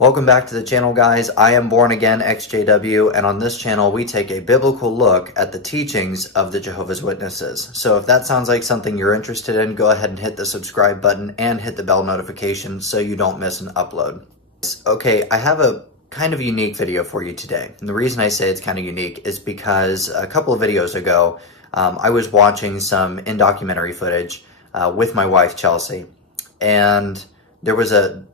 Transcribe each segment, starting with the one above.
Welcome back to the channel, guys. I am Born Again XJW, and on this channel we take a biblical look at the teachings of the Jehovah's Witnesses. So if that sounds like something you're interested in, go ahead and hit the subscribe button and hit the bell notification so you don't miss an upload. Okay, I have a kind of unique video for you today. And the reason I say it's kind of unique is because a couple of videos ago, I was watching some in-documentary footage with my wife, Chelsea, and there was a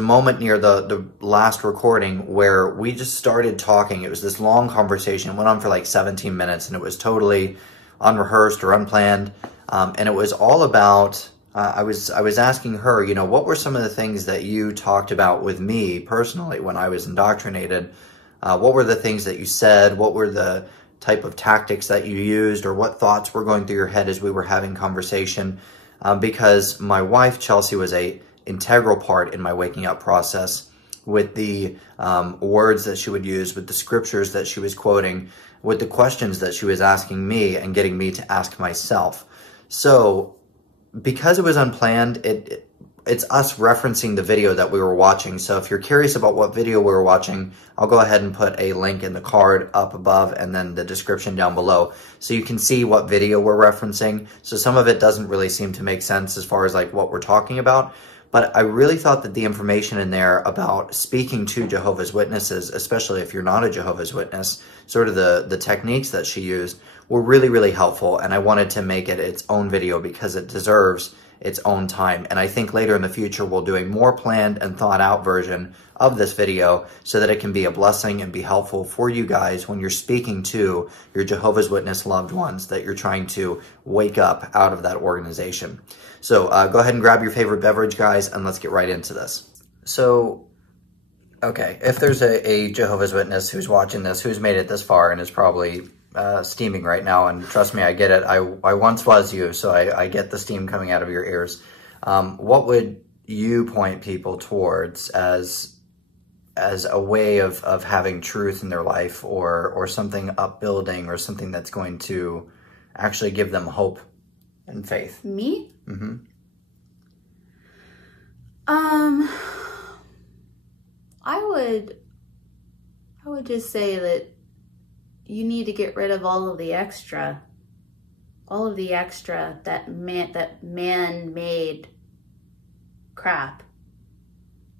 moment near the last recording where we just started talking. It was this long conversation. It went on for like 17 minutes, and it was totally unrehearsed or unplanned. And it was all about, I was asking her, you know, what were some of the things that you talked about with me personally when I was indoctrinated? What were the things that you said? What were the type of tactics that you used, or what thoughts were going through your head as we were having conversation? Because my wife, Chelsea, was a integral part in my waking up process with the words that she would use, with the scriptures that she was quoting, with the questions that she was asking me and getting me to ask myself. So because it was unplanned, it's us referencing the video that we were watching. So if you're curious about what video we were watching, I'll go ahead and put a link in the card up above and then the description down below so you can see what video we're referencing. So some of it doesn't really seem to make sense as far as like what we're talking about. But I really thought that the information in there about speaking to Jehovah's Witnesses, especially if you're not a Jehovah's Witness, sort of the techniques that she used were really, really helpful. And I wanted to make it its own video because it deserves its own time. And I think later in the future, we'll do a more planned and thought out version of this video so that it can be a blessing and be helpful for you guys when you're speaking to your Jehovah's Witness loved ones that you're trying to wake up out of that organization. So go ahead and grab your favorite beverage, guys, and let's get right into this. So, okay, if there's a Jehovah's Witness who's watching this, who's made it this far and is probably steaming right now, and trust me, I get it. I once was you, so I get the steam coming out of your ears. What would you point people towards as a way of having truth in their life, or something upbuilding, or something that's going to actually give them hope and faith? Me? Mm-hmm. I would just say that you need to get rid of all of the extra that man-made crap,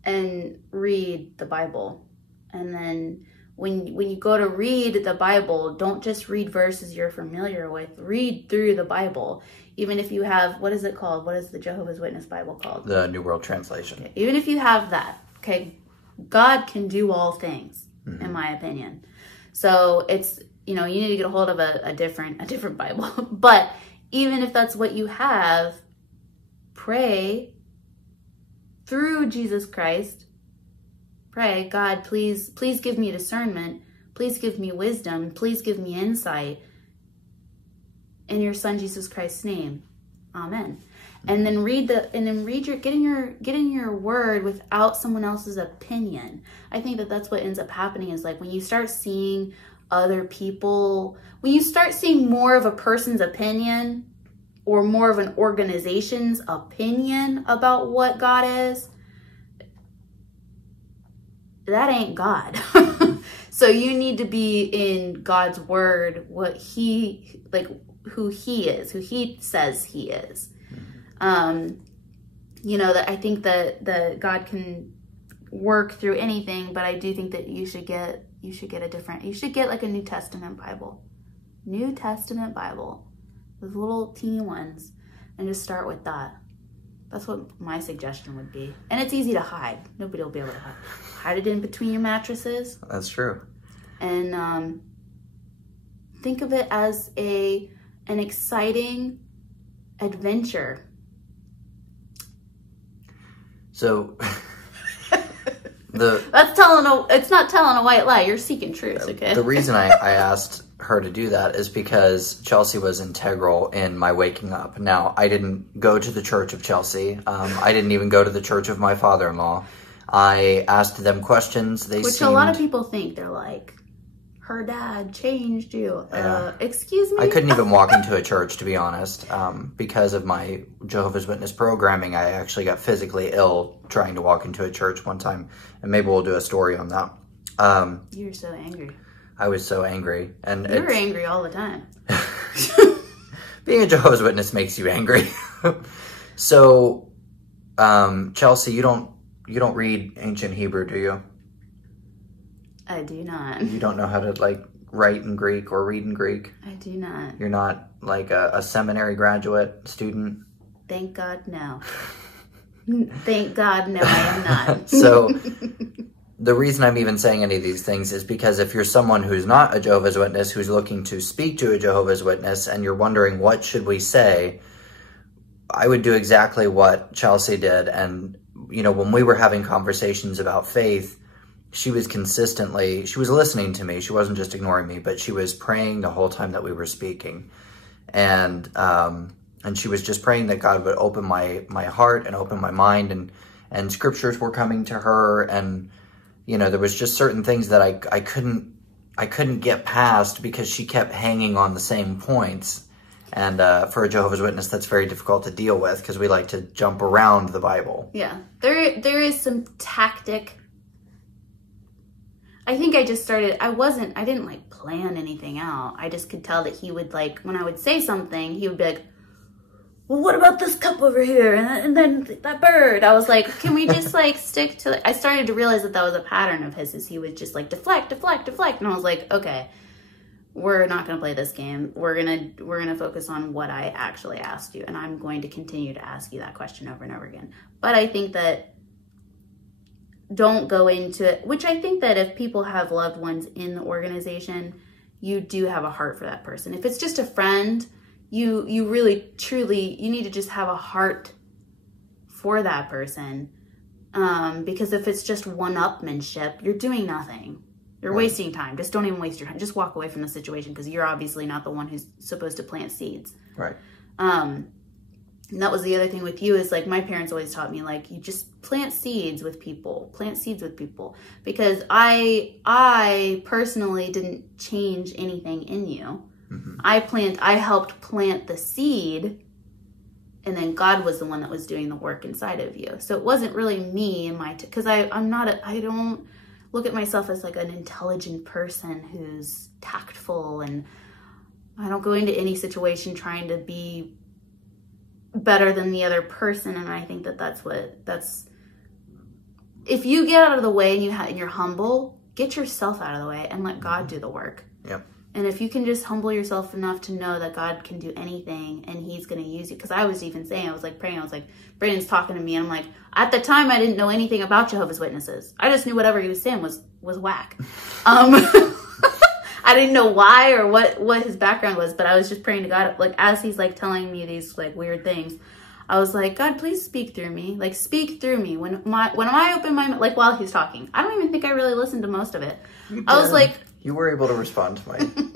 and read the Bible. And then when you go to read the Bible, don't just read verses you're familiar with. Read through the Bible. Even if you have, what is it called? What is the Jehovah's Witness Bible called? The New World Translation. Okay. Even if you have that, okay, God can do all things, in my opinion. So it's, you know, you need to get a hold of a different Bible. But even if that's what you have, pray through Jesus Christ. Pray, God, please give me discernment. Please give me wisdom. Please give me insight. In your Son Jesus Christ's name, Amen. And then get in your word without someone else's opinion. I think that's what ends up happening is like when you start seeing other people, when you start seeing more of a person's opinion or more of an organization's opinion about what God is, that ain't God. So you need to be in God's word, who he is, who he says he is. You know, that I think that God can work through anything, but I do think that you should get like a New Testament Bible. New Testament Bible. Those little teeny ones. And just start with that. That's what my suggestion would be. And it's easy to hide. Nobody will be able to hide it in between your mattresses. That's true. And think of it as an exciting adventure. So it's not telling a white lie. You're seeking truth, okay? The reason I asked her to do that is because Chelsea was integral in my waking up. Now, I didn't go to the church of Chelsea. I didn't even go to the church of my father-in-law. I asked them questions. Which a lot of people think they're like her dad changed you. Yeah. Excuse me? I couldn't even walk into a church, to be honest. Because of my Jehovah's Witness programming, I actually got physically ill trying to walk into a church one time. And maybe we'll do a story on that. You were so angry. I was so angry. And you were angry all the time. Being a Jehovah's Witness makes you angry. So, Chelsea, you don't read ancient Hebrew, do you? I do not. You don't know how to, like, write in Greek or read in Greek? I do not. You're not, like, a seminary graduate student? Thank God, no. Thank God, no, I am not. So, the reason I'm even saying any of these things is because if you're someone who's not a Jehovah's Witness, who's looking to speak to a Jehovah's Witness, and you're wondering, what should we say? I would do exactly what Chelsea did. And, you know, when we were having conversations about faith, she was listening to me. She wasn't just ignoring me, but she was praying the whole time that we were speaking. And she was just praying that God would open my heart and open my mind, and scriptures were coming to her. And, you know, there was just certain things that I couldn't get past because she kept hanging on the same points. And for a Jehovah's Witness, that's very difficult to deal with because we like to jump around the Bible. Yeah, there is some tactic. I think I just started, I didn't like plan anything out. I just could tell that he would, like, when I would say something, he would be like, well, what about this cup over here? And then that bird. I was like, can we just like stick to, I started to realize that was a pattern of his, is he would just like deflect. And I was like, okay, we're not going to play this game. We're going to focus on what I actually asked you. And I'm going to continue to ask you that question over and over again. But I think that don't go into it, which I think that if people have loved ones in the organization, you do have a heart for that person. If it's just a friend, you really, truly, you need to just have a heart for that person. Because if it's just one-upmanship, you're doing nothing. You're wasting time. Just don't even waste your time. Just walk away from the situation because you're obviously not the one who's supposed to plant seeds. Right. And that was the other thing with you is like my parents always taught me, like, you just plant seeds with people. Because I personally didn't change anything in you. Mm-hmm. I helped plant the seed, and then God was the one that was doing the work inside of you. So it wasn't really me and because I don't look at myself as like an intelligent person who's tactful, and I don't go into any situation trying to be better than the other person. And I think that's if you get out of the way and you're humble, get yourself out of the way and let God do the work. Yep. And if you can just humble yourself enough to know that God can do anything and he's going to use you. Because I was even saying, I was like praying, I was like, Brandon's talking to me, and I'm like, at the time I didn't know anything about Jehovah's Witnesses. I just knew whatever he was saying was whack. I didn't know why or what his background was, but I was just praying to God, like, as he's like telling me these like weird things, I was like, God, please speak through me. Like, speak through me. When I open my, like, while he's talking, I don't even think I really listened to most of it. I was like, you were able to respond to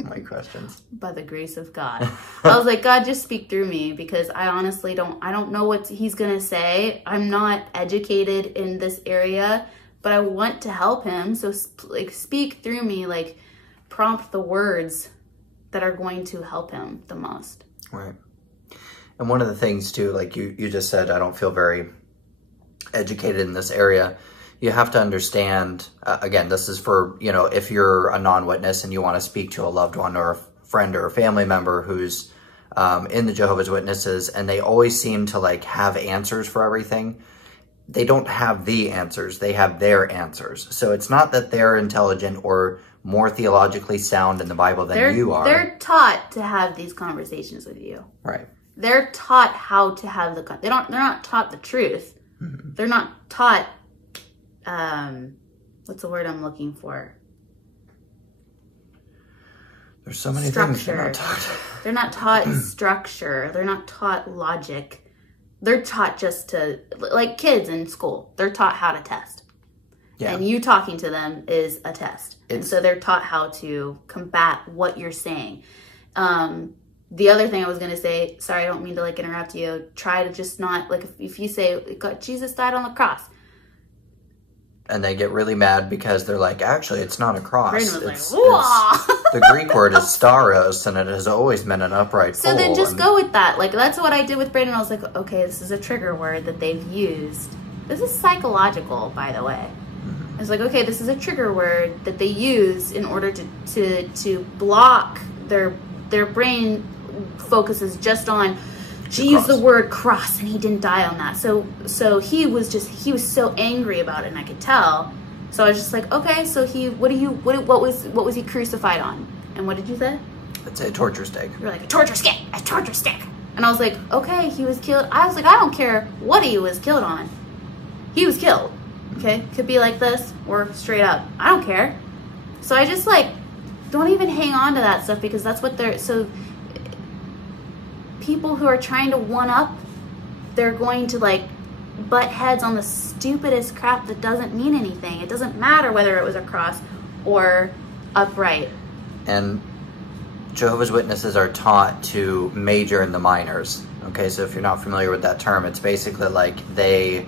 my questions. By the grace of God. I was like, God, just speak through me, because I honestly don't know what he's going to say. I'm not educated in this area, but I want to help him. So like, speak through me, like, prompt the words that are going to help him the most. Right. And one of the things too, like you just said, I don't feel very educated in this area. You have to understand, again, this is for, you know, if you're a non-witness and you want to speak to a loved one or a friend or a family member who's in the Jehovah's Witnesses, and they always seem to like have answers for everything. They don't have the answers. They have their answers. So it's not that they're intelligent or more theologically sound in the Bible than you are. They're taught to have these conversations with you. Right. They're taught how to have they're not taught the truth. Mm-hmm. They're not taught, what's the word I'm looking for? There's so many things they're not taught. They're not taught structure. They're not taught logic. They're taught just to, like kids in school, they're taught how to test. Yeah. And you talking to them is a test. And so they're taught how to combat what you're saying. The other thing I was going to say, sorry, I don't mean to like interrupt you. Try to just not, like, if you say, God, Jesus died on the cross. and they get really mad because they're like, actually, it's not a cross. Brandon was like, "Whoa!" The Greek word is staros, and it has always meant an upright pole. So then just go with that. Like, that's what I did with Brandon. I was like, okay, this is a trigger word that they've used. This is psychological, by the way. I was like, okay, this is a trigger word that they use in order to block their brain focuses just on, she used the word cross and he didn't die on that. So he was so angry about it, and I could tell. So I was just like, okay, so what was he crucified on? And what did you say? I'd say a torture stick. You're like, a torture stick. And I was like, okay, he was killed. I was like, I don't care what he was killed on. He was killed. Okay? Could be like this or straight up. I don't care. So I just like, don't even hang on to that stuff, because that's what so people who are trying to one up, they're going to like butt heads on the stupidest crap that doesn't mean anything. It doesn't matter whether it was a cross or upright. And Jehovah's Witnesses are taught to major in the minors. Okay, so if you're not familiar with that term, it's basically like they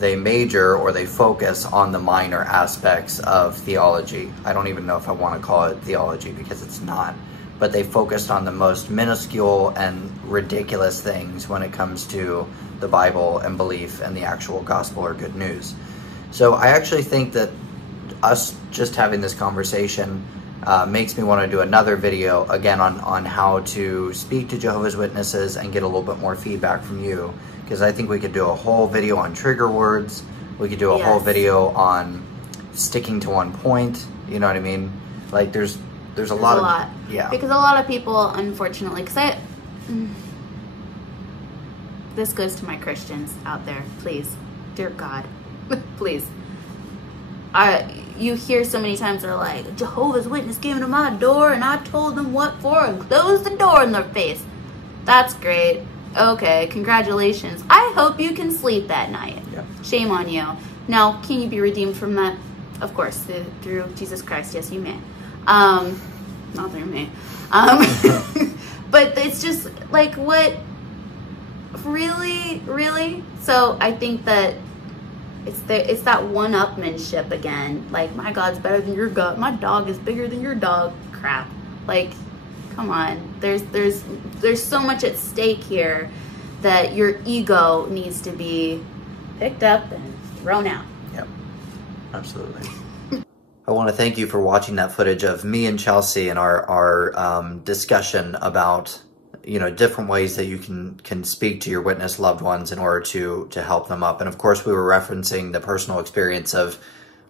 major or they focus on the minor aspects of theology. I don't even know if I want to call it theology, because it's not. But they focused on the most minuscule and ridiculous things when it comes to the Bible and belief and the actual gospel or good news. So I actually think that us just having this conversation makes me want to do another video again on how to speak to Jehovah's Witnesses and get a little bit more feedback from you, because I think we could do a whole video on trigger words. We could do a whole video on sticking to one point. You know what I mean? Like there's a lot. Yeah. Because a lot of people, unfortunately, this goes to my Christians out there, please, dear God, please. You hear so many times they're like, Jehovah's Witness came to my door and I told them what for and closed the door in their face. That's great. Okay, congratulations. I hope you can sleep that night. Yeah. Shame on you. Now, can you be redeemed from that? Of course, through Jesus Christ. Yes, you may. Not through me. But it's just like, what? Really? So I think that it's that one-upmanship again. Like, my God's better than your God. My dog is bigger than your dog. Crap. Like, come on. There's so much at stake here that your ego needs to be picked up and thrown out. Yep. Absolutely. I want to thank you for watching that footage of me and Chelsea and our discussion about, you know, different ways that you can speak to your witness loved ones in order to help them up. And of course, we were referencing the personal experience of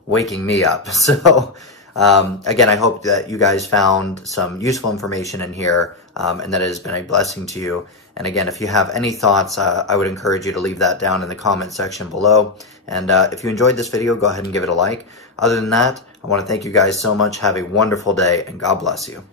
waking me up. So again, I hope that you guys found some useful information in here and that it has been a blessing to you. And again, if you have any thoughts, I would encourage you to leave that down in the comment section below. And if you enjoyed this video, go ahead and give it a like. Other than that, I want to thank you guys so much. Have a wonderful day, and God bless you.